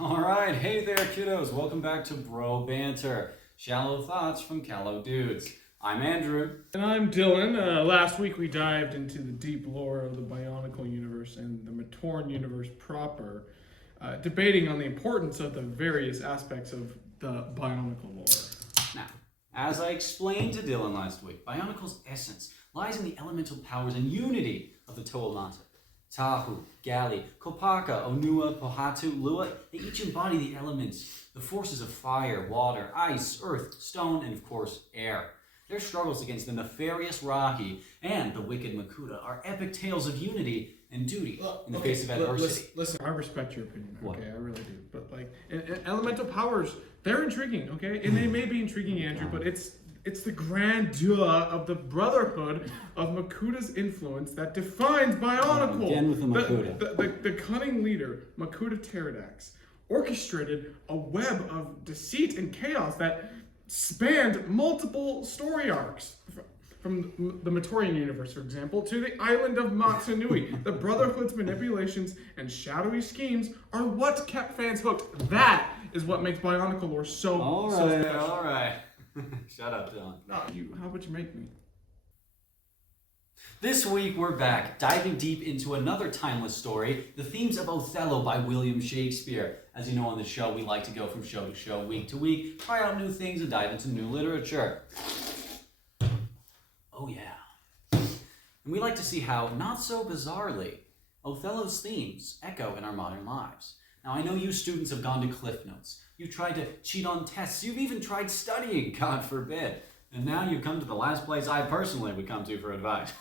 All right, hey there, kiddos. Welcome back to Bro Banter, shallow thoughts from Callow dudes. I'm Andrew. And I'm Dylan. Last week we dived into the deep lore of the Bionicle universe and the Matoran universe proper, debating on the importance of the various aspects of the Bionicle lore. Now, as I explained to Dylan last week, Bionicle's essence lies in the elemental powers and unity of the To'omata. Tahu, Gali, Kopaka, Onua, Pohatu, Lua, they each embody the elements, the forces of fire, water, ice, earth, stone, and of course, air. Their struggles against the nefarious Rahi and the wicked Makuta are epic tales of unity and duty in the face of adversity. Listen, I respect your opinion, What? okay? I really do. But and elemental powers, they're intriguing, okay? And they may be intriguing, Andrew, but it's the grandeur of the brotherhood of Makuta's influence that defines Bionicle. Again with the Makuta. The cunning leader, Makuta Pterodax, orchestrated a web of deceit and chaos that spanned multiple story arcs. From the Matoran universe, for example, to the island of Matsunui. The Brotherhood's manipulations and shadowy schemes are what kept fans hooked. That is what makes Bionicle lore so special. All right. Shut up, Dylan. No, how would you make me? This week we're back, diving deep into another timeless story, the themes of Othello by William Shakespeare. As you know on the show, we like to go from show to show, week to week, try out new things and dive into new literature. Oh yeah. And we like to see how, not so bizarrely, Othello's themes echo in our modern lives. Now I know you students have gone to Cliff Notes. You've tried to cheat on tests. You've even tried studying, God forbid. And now you've come to the last place I personally would come to for advice.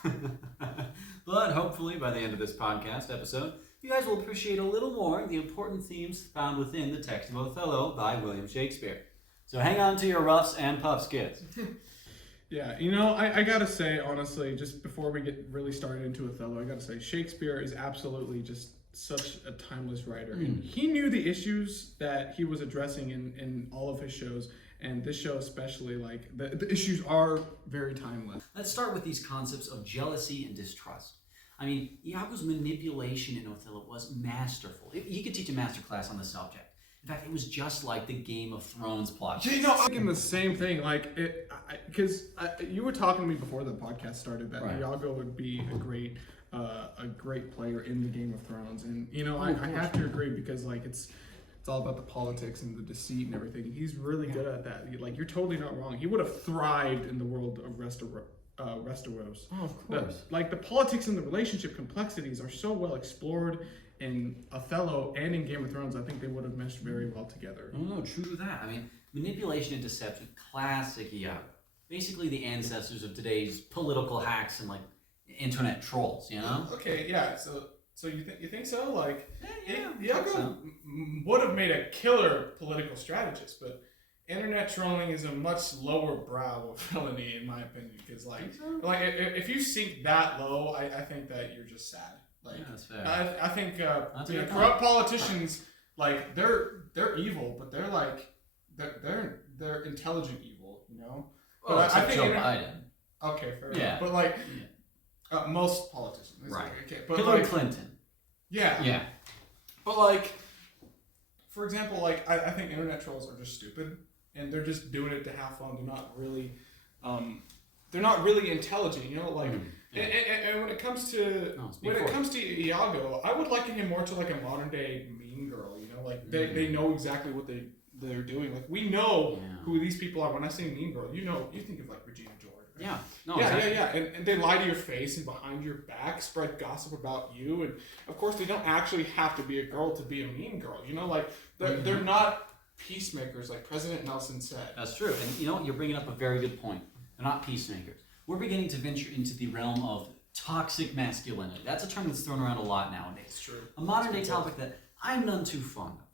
But hopefully by the end of this podcast episode, you guys will appreciate a little more the important themes found within the text of Othello by William Shakespeare. So hang on to your ruffs and puffs, kids. Yeah, I gotta say, honestly, just before we get really started into Othello, I gotta say, Shakespeare is absolutely just such a timeless writer. And he knew the issues that he was addressing in all of his shows, and this show especially, the issues are very timeless. Let's start with these concepts of jealousy and distrust. I mean, Iago's manipulation in Othello was masterful. He could teach a master class on the subject. In fact, it was just like the Game of Thrones plot. I'm thinking the same thing, because you were talking to me before the podcast started that Right. Iago would be a great player in the Game of Thrones, and I have to agree because it's all about the politics and the deceit and everything. He's really good at that. You're totally not wrong. He would have thrived in the world of Westeros. Oh, of course. The politics and the relationship complexities are so well explored in Othello and in Game of Thrones. I think they would have meshed very well together. Oh, no, true to that. I mean, manipulation and deception, classic Iago. Basically the ancestors of today's political hacks and internet trolls, you know? Okay, yeah. So you think so? Yeah, Iago would have made a killer political strategist, but internet trolling is a much lower brow of felony, in my opinion. Because if you sink that low, I think that you're just sad. Yeah, that's fair. I think corrupt politicians, they're evil, but they're intelligent evil, you know. Well, But I think Joe Biden. Okay, fair Yeah. enough. But most politicians, Right. Okay, but Hillary Clinton. yeah. Yeah. But for example, I think internet trolls are just stupid, and they're just doing it to have fun. They're not really intelligent, you know. Yeah. And when it comes to Iago, I would liken him more to a modern day Mean Girl. You know, they know exactly what they're doing. We know who these people are. When I say Mean Girl, you think of Regina George. Right? Yeah. No, Yeah, exactly. yeah. And they lie to your face and behind your back, spread gossip about you. And of course, they don't actually have to be a girl to be a mean girl. You know, they're not peacemakers like President Nelson said. That's true. And you know what? You're bringing up a very good point. They're not peacemakers. We're beginning to venture into the realm of toxic masculinity. That's a term that's thrown around a lot nowadays. It's true. A modern day topic that I'm none too fond of.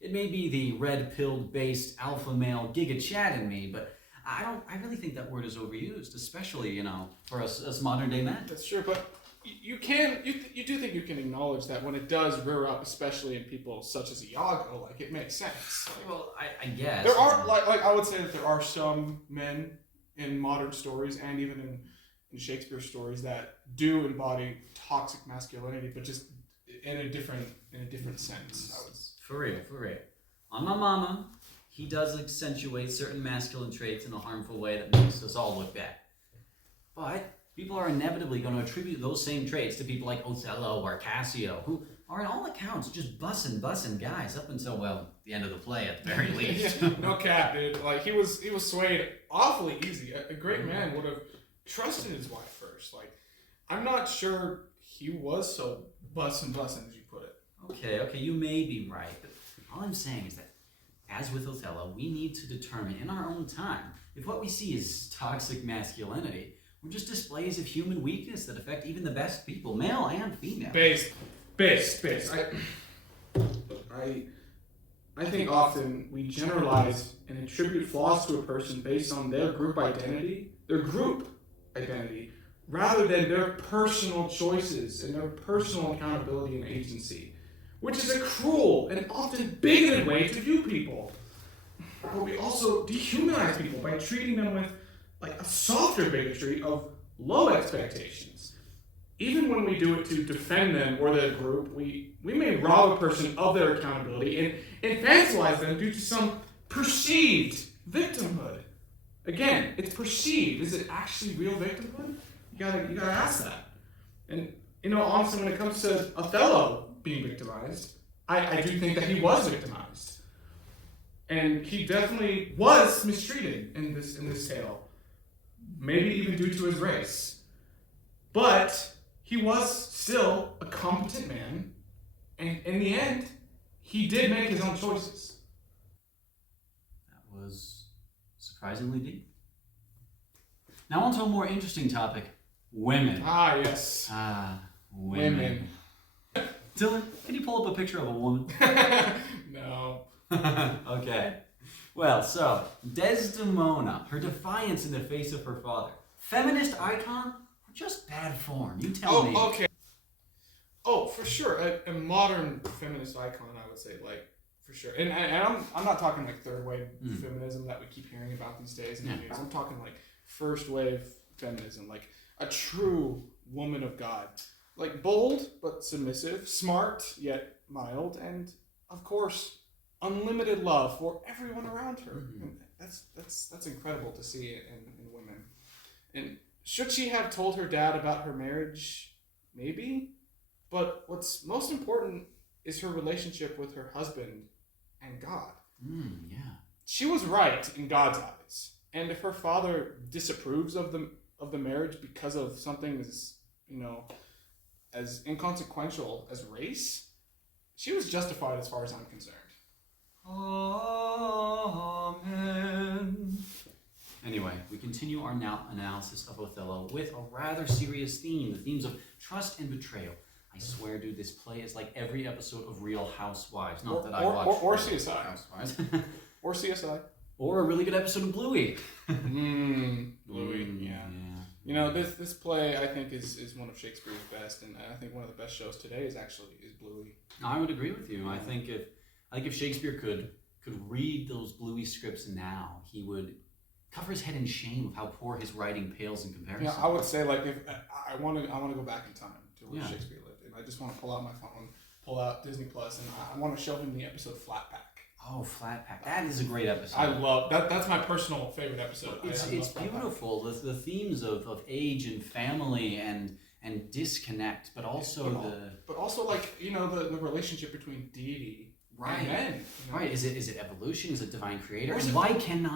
It may be the red-pilled based alpha male giga chad in me, but I really think that word is overused, especially, for us modern day men. That's true, but you do think you can acknowledge that when it does rear up, especially in people such as Iago, it makes sense. Well, I guess. There are, I would say that there are some men in modern stories and even in Shakespeare stories that do embody toxic masculinity, but just in a different sense. For real. on my mama, he does accentuate certain masculine traits in a harmful way that makes us all look bad. But people are inevitably going to attribute those same traits to people like Othello or Cassio, who are in all accounts just bussin' guys up until, well, the end of the play at the very least. No cap, dude. Like, he was swayed awfully easy. A great man would have trusted his wife first. Like, I'm not sure he was so bussin' as you put it. Okay, you may be right, but all I'm saying is that, as with Othello, we need to determine in our own time if what we see is toxic masculinity or just displays of human weakness that affect even the best people, male and female. Base. I think often we generalize and attribute flaws to a person based on their group identity, rather than their personal choices and their personal accountability and agency, which is a cruel and often bigoted way to view people. But we also dehumanize people by treating them with like a softer bigotry of low expectations. Even when we do it to defend them or their group, we may rob a person of their accountability and infantilize them due to some perceived victimhood. Again, it's perceived. Is it actually real victimhood? You gotta ask that. And honestly, when it comes to Othello being victimized, I do think that he was victimized. And he definitely was mistreated in this tale. Maybe even due to his race. But he was still a competent man, and in the end, he did make his own choices. That was surprisingly deep. Now on to a more interesting topic, women. Ah, yes. Women. Dylan, can you pull up a picture of a woman? No. Okay. Well, so, Desdemona, her defiance in the face of her father. Feminist icon or just bad form? You tell me. Oh, okay. Oh, for sure. A modern feminist icon, I would say, like, for sure. And I'm not talking like third wave feminism that we keep hearing about these days in the news. I'm talking like first wave feminism, like a true woman of God. Like bold but submissive, smart yet mild, and of course, unlimited love for everyone around her. Mm-hmm. And that's incredible to see in women. And should she have told her dad about her marriage? Maybe. But what's most important is her relationship with her husband and God. Yeah. She was right in God's eyes. And if her father disapproves of the marriage because of something as inconsequential as race, she was justified as far as I'm concerned. Amen. Anyway, we continue our analysis of Othello with a rather serious theme, the themes of trust and betrayal. I swear, dude, this play is like every episode of Real Housewives. Not that I watch or CSI. Housewives. Or CSI. Or a really good episode of Bluey. Bluey, yeah. This play I think is one of Shakespeare's best, and I think one of the best shows today is Bluey. I would agree with you. I think if Shakespeare could read those Bluey scripts now, he would cover his head in shame of how poor his writing pales in comparison. Yeah, I would say like if I want to go back in time to where Shakespeare lived, and I just want to pull out my phone, pull out Disney Plus, and I want to show him the episode Flat Pack. Oh, Flat Pack. That is a great episode. I love that. That's my personal favorite episode. It's beautiful. The themes of age and family and disconnect, but also the relationship between deity and men. Right. Is it evolution? Is it divine creator? And why can't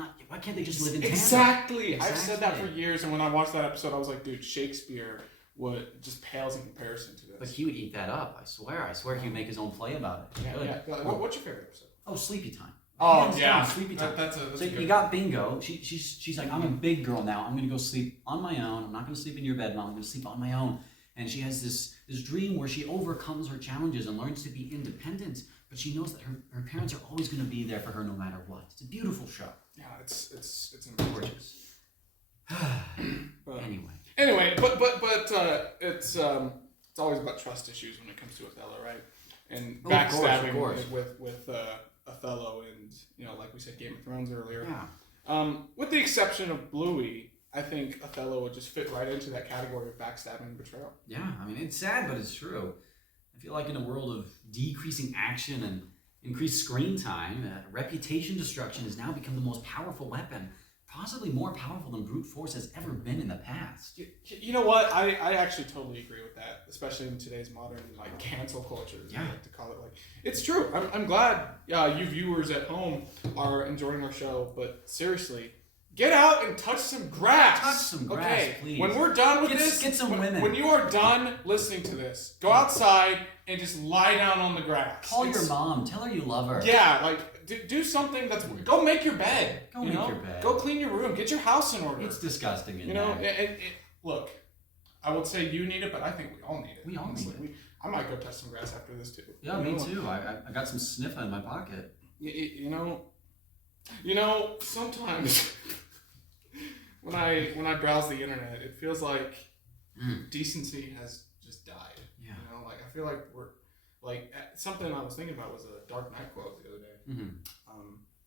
they just live in tandem? Exactly. I've said that for years, and when I watched that episode, I was like, dude, Shakespeare would just pales in comparison to this. But he would eat that up. I swear he would make his own play about it. Yeah. What's your favorite episode? Oh, Sleepy Time. Oh, yeah. Sleepy Time. That's you got Bingo. She's like, I'm a big girl now. I'm going to go sleep on my own. I'm not going to sleep in your bed, Mom. I'm going to sleep on my own. And she has this dream where she overcomes her challenges and learns to be independent. But she knows that her parents are always going to be there for her no matter what. It's a beautiful show. Yeah, it's gorgeous. Anyway, but it's always about trust issues when it comes to Othello, right? And backstabbing with Othello, and like we said, Game of Thrones earlier. Yeah. With the exception of Bluey, I think Othello would just fit right into that category of backstabbing and betrayal. Yeah, I mean it's sad, but it's true. I feel like in a world of decreasing action and Increased screen time, reputation destruction has now become the most powerful weapon, possibly more powerful than brute force has ever been in the past. You know what? I actually totally agree with that, especially in today's modern like cancel culture. As I like to call it. Like, it's true. I'm glad you viewers at home are enjoying our show, but seriously, get out and touch some grass. Touch some grass, please. When we're done with this, get some women. When you are done listening to this, go outside and just lie down on the grass. Call your mom. Tell her you love her. Yeah, like do something that's. Go make your bed. Go make your bed. Go clean your room. Get your house in order. It's disgusting in there. And look, I would say you need it, but I think we all need it. We all need it. I might go touch some grass after this too. Yeah, me too. I got some sniffa in my pocket. You know, sometimes when I browse the internet, it feels like decency has just died. Yeah. You know, like I feel like we're like something I was thinking about was a Dark Knight quote the other day.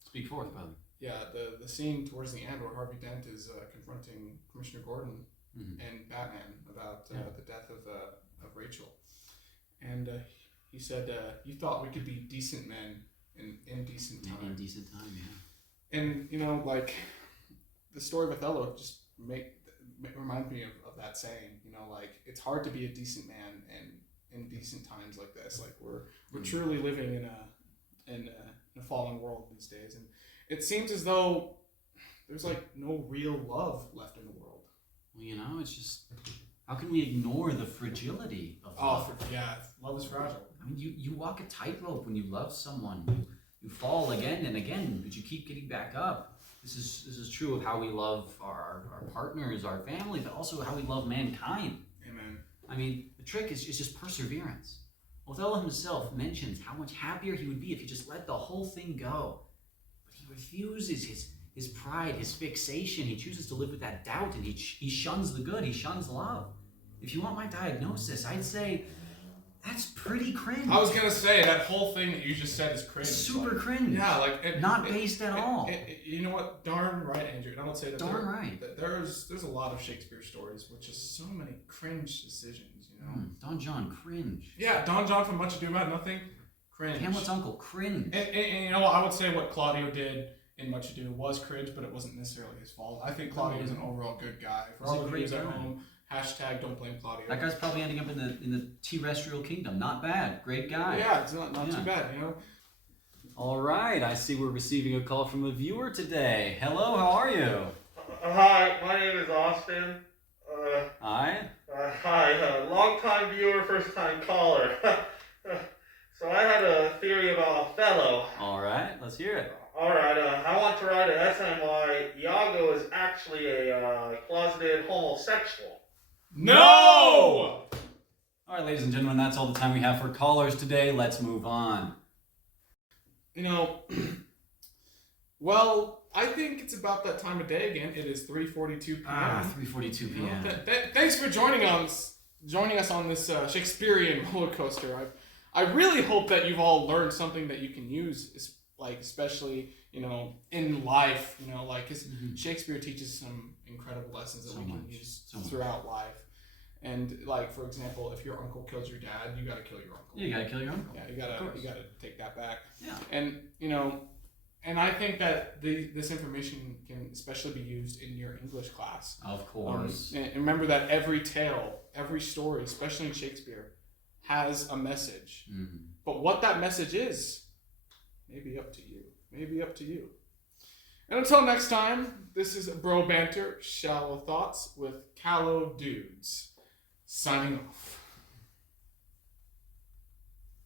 Speak forth, brother. Yeah, the scene towards the end where Harvey Dent is confronting Commissioner Gordon and Batman about the death of Rachel, and he said, "You thought we could be decent men in indecent time." In decent time, yeah. And you know, like the story of Othello just remind me of that saying. You know, like it's hard to be a decent man in decent times like this. Like we're truly living in a fallen world these days, and it seems as though there's like no real love left in the world. Well, you know, it's just how can we ignore the fragility of love? Love is fragile. I mean, you walk a tightrope when you love someone. You fall again and again, but you keep getting back up. This is true of how we love our partners, our family, but also how we love mankind. Amen. I mean, the trick is just perseverance. Othello himself mentions how much happier he would be if he just let the whole thing go. But he refuses his pride, his fixation. He chooses to live with that doubt, and he shuns the good. He shuns love. If you want my diagnosis, I'd say that's pretty cringe. I was gonna say that whole thing that you just said is cringe. Super cringe. Yeah, like not based at all. You know what? Darn right, Andrew. And I would say that darn right. There's a lot of Shakespeare stories with just so many cringe decisions. You know, Don John, cringe. Yeah, Don John from Much Ado About Nothing, cringe. Hamlet's uncle, cringe. And you know, I would say what Claudio did in Much Ado was cringe, but it wasn't necessarily his fault. I think Claudio is an overall good guy. For all the viewers at home, hashtag don't blame Claudio. That guy's probably ending up in the terrestrial kingdom. Not bad. Great guy. Yeah, it's not too bad, you know. All right, I see we're receiving a call from a viewer today. Hello, how are you? Hi, my name is Austin. Hi. Hi, long-time viewer, first-time caller. So I had a theory about Othello. All right, let's hear it. All right, I want to write an essay on why Iago is actually a closeted homosexual. No! All right, ladies and gentlemen, that's all the time we have for callers today. Let's move on. You know, well, I think it's about that time of day again. It is 3:42 p.m. 3:42 p.m. Thanks for joining us on this Shakespearean roller coaster. I really hope that you've all learned something that you can use, like especially in life. Because Shakespeare teaches some incredible lessons that we can use throughout life. And like, for example, if your uncle kills your dad, you got to kill your uncle. You got to kill your uncle. Yeah, you got to take that back. Yeah. And I think that this information can especially be used in your English class. Of course. And remember that every tale, every story, especially in Shakespeare, has a message. Mm-hmm. But what that message is, may be up to you. And until next time, this is Bro Banter, Shallow Thoughts with Callow Dudes. Signing off.